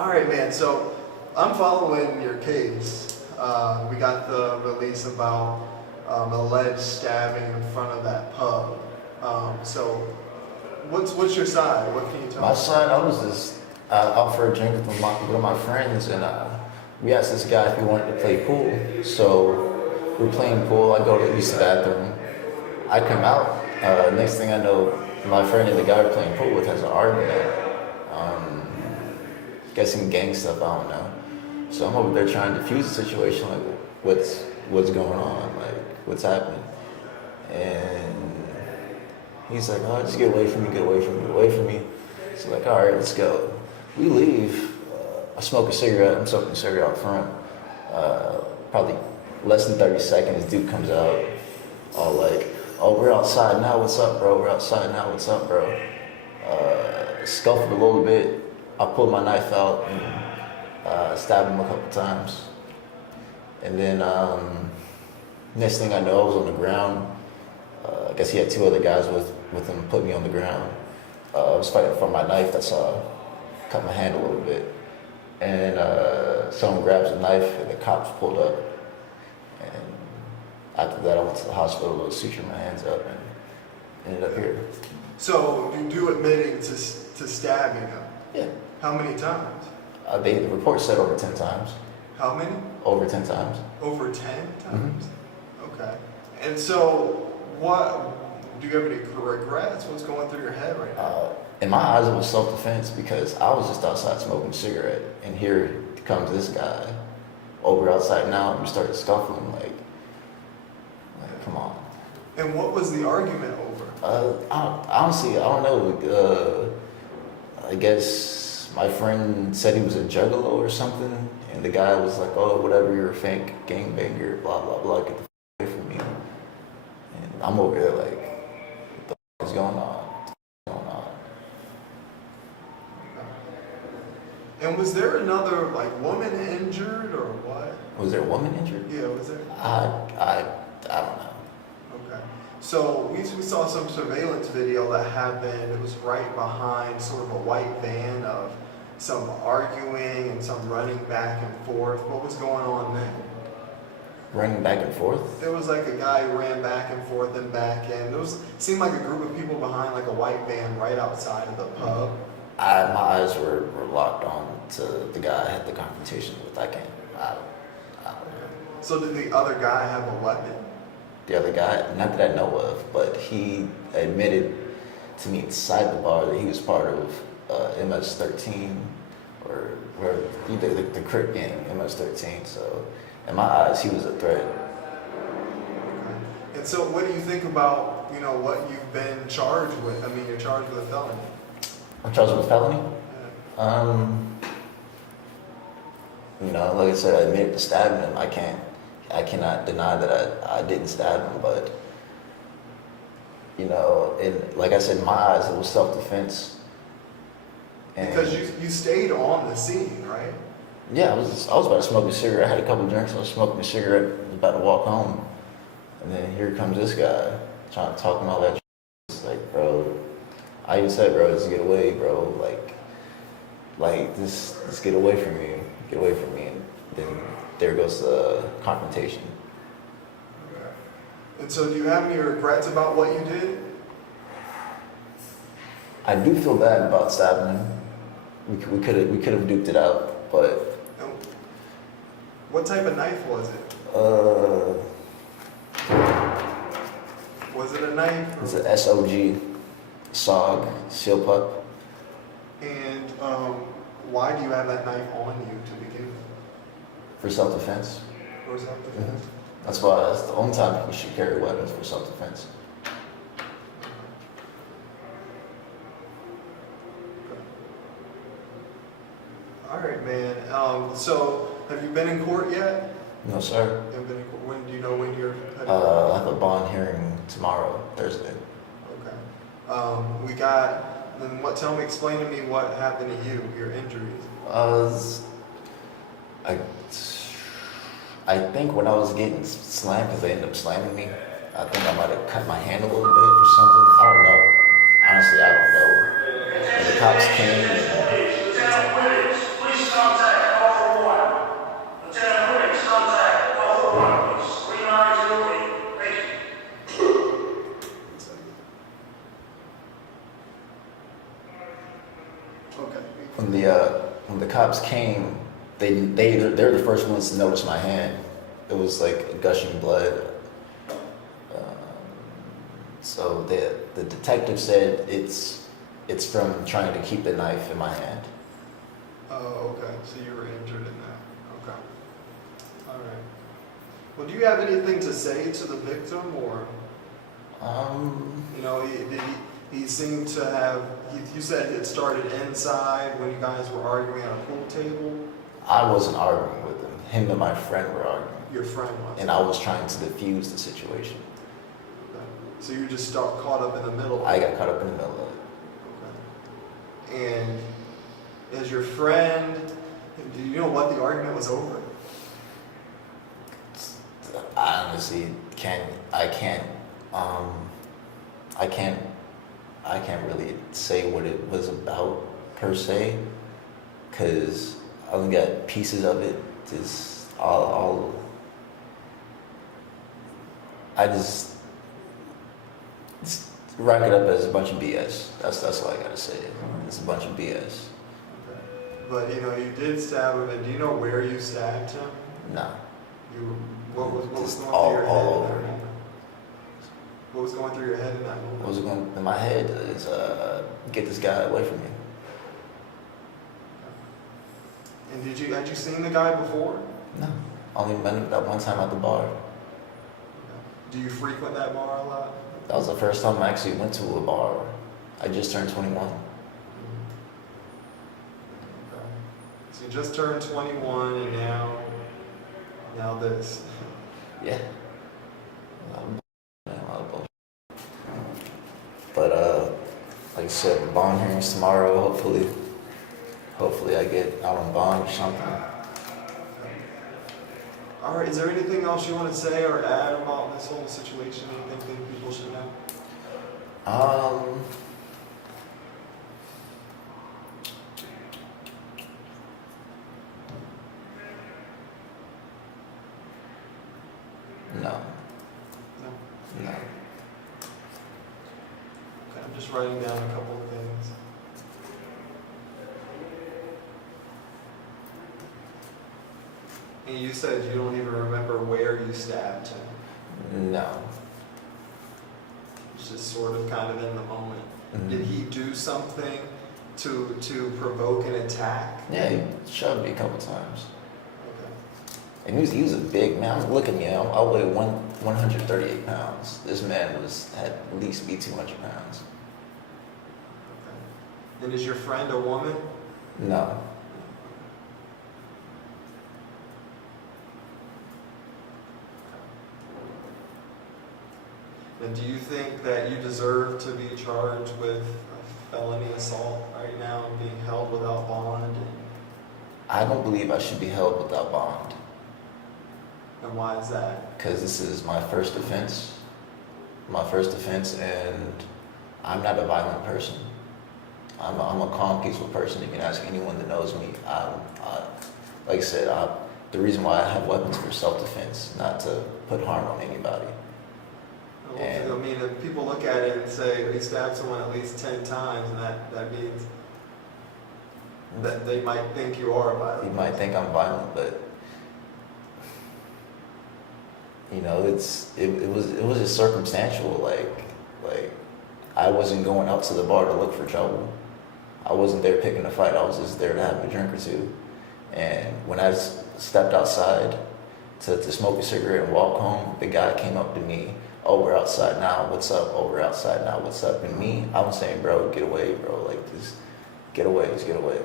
All right, man. So I'm following your case. We got the release about alleged stabbing in front of that pub. So what's your side? What can you tell My me? son, I was just out for a drink with one of my friends, and we asked this guy if he wanted to play pool. So we're playing pool. I go to use the bathroom. I come out. Next thing I know, my friend and the guy we're playing pool with has an argument. Guessing gang stuff. I don't know. So I'm over there trying to defuse the situation. Like, what's going on? Like, what's happening? And he's like, oh, just get away from me, get away from me, get away from me. So like, all right, let's go. We leave. I smoke a cigarette. I'm smoking a cigarette out front. Probably less than 30 seconds, dude comes out all like, oh, we're outside now, what's up, bro? We're outside now, what's up, bro? Scuffled a little bit. I pulled my knife out and stabbed him a couple times. And then next thing I know, I was on the ground. I guess he had two other guys with him, put me on the ground. I was fighting for my knife, that's cut my hand a little bit. And someone grabs a knife and the cops pulled up. And after that, I went to the hospital to suture my hands up and ended up here. So you do admitting to stabbing him? Yeah. How many times? The report said over 10 times. How many? Over 10 times. Over 10 times? Okay. And so do you have any regrets? What's going through your head right now? In my eyes, it was self-defense because I was just outside smoking a cigarette, and here comes this guy over outside now, and we started scuffling. Like come on. And what was the argument over? Honestly, I don't know. I guess my friend said he was a juggalo or something, and the guy was like, "Oh, whatever, you're a fake gangbanger, blah blah blah, get the away from me." And I'm over there like, "What the is going on? What's going on?" And was there another woman injured or what? Was there a woman injured? Yeah, was there? I don't know. Okay. So we saw some surveillance video that happened. It was right behind sort of a white van of some arguing and some running back and forth. What was going on then? Running back and forth? There was like a guy who ran back and forth and back in. Seemed like a group of people behind like a white van right outside of the pub. My eyes were locked on to the guy I had the confrontation with. I don't know. So did the other guy have a weapon? The other guy, not that I know of, but he admitted to me inside the bar that he was part of MS-13 or the Crip gang, MS-13. So in my eyes, he was a threat. And so what do you think about, what you've been charged with? I mean, you're charged with a felony. I'm charged with felony? Yeah. Like I said, I admitted to stabbing him. I cannot deny that I didn't stab him, but like I said, in my eyes, it was self-defense. Because you stayed on the scene, right? Yeah, I was about to smoke a cigarette. I had a couple of drinks. I was smoking a cigarette. I was about to walk home, and then here comes this guy trying to talk him all that. It's like, bro, I even said, bro, just get away, bro. Like just get away from me. Get away from me. And then there goes the confrontation. Okay. And so do you have any regrets about what you did? I do feel bad about stabbing him. We could have duked it out, but. And what type of knife was it? Was it a knife? It's an SOG, SOG, seal pup. And why do you have that knife on you to begin with? For self-defense. For self-defense? That's the only time people should carry weapons, for self-defense. All right, man. So have you been in court yet? No, sir. You haven't been in court. When do you know when you're headed? I have a bond hearing tomorrow, Thursday. Okay. Explain to me what happened to you, your injuries. I think when I was getting slammed, because they ended up slamming me, I think I might have cut my hand a little bit or something. I don't know. Honestly, I don't know. And the cops came and when the cops came, they're the first ones to notice my hand. It was like gushing blood. So the detective said it's from trying to keep the knife in my hand. Oh, okay. So you were injured in that. Okay. All right. Well, do you have anything to say to the victim, or you know, he seemed to have. You said it started inside when you guys were arguing at a pool table. I wasn't arguing with him. Him and my friend were arguing. Your friend was. And I was trying to defuse the situation. Okay. So you just caught up in the middle. I got caught up in the middle of it. Okay. And as your friend, do you know what the argument was over? I honestly I can't really say what it was about per se, because I only got pieces of it. Just all I just rack it up as a bunch of BS. That's all I gotta say. It's a bunch of BS. Okay. But you know, you did stab him, and do you know where you stabbed him? No. What was going Just through all your head over. in that moment? What was going through your head in that moment? What was going in my head is get this guy away from me. And had you seen the guy before? No. Only met him that one time at the bar. Okay. Do you frequent that bar a lot? That was the first time I actually went to a bar. I just turned 21. Okay. So you just turned 21, and now this. Yeah. But like I said, bond hearings tomorrow. Hopefully I get out on bond or something. All right. Is there anything else you want to say or add about this whole situation? Anything people should know? No. No. No. Okay. I'm just writing down a couple of things. And you said you don't even remember where you stabbed him. No. It's just sort of kind of in the moment. Mm-hmm. Did he do something to provoke an attack? Yeah, he shoved me a couple times. Okay. And he was a big man. Look at me. I weigh 138 pounds. This man had at least be 200 pounds. Okay. And is your friend a woman? No. And do you think that you deserve to be charged with a felony assault right now and being held without bond? I don't believe I should be held without bond. And why is that? Because this is my first offense. And I'm not a violent person. I'm a calm, peaceful person. You can ask anyone that knows me. Like I said, the reason why I have weapons for self-defense, not to put harm on anybody. Well, I mean, if people look at it and say he stabbed someone at least 10 times, and that means that they might think you are violent. You might think I'm violent, but you know, it was just circumstantial. Like I wasn't going out to the bar to look for trouble. I wasn't there picking a fight. I was just there to have a drink or two. And when I stepped outside to smoke a cigarette and walk home, the guy came up to me. Oh, we're outside now. What's up? Oh, we're outside now. What's up? And me, I was saying, bro, get away, bro. Like, just get away. Just get away.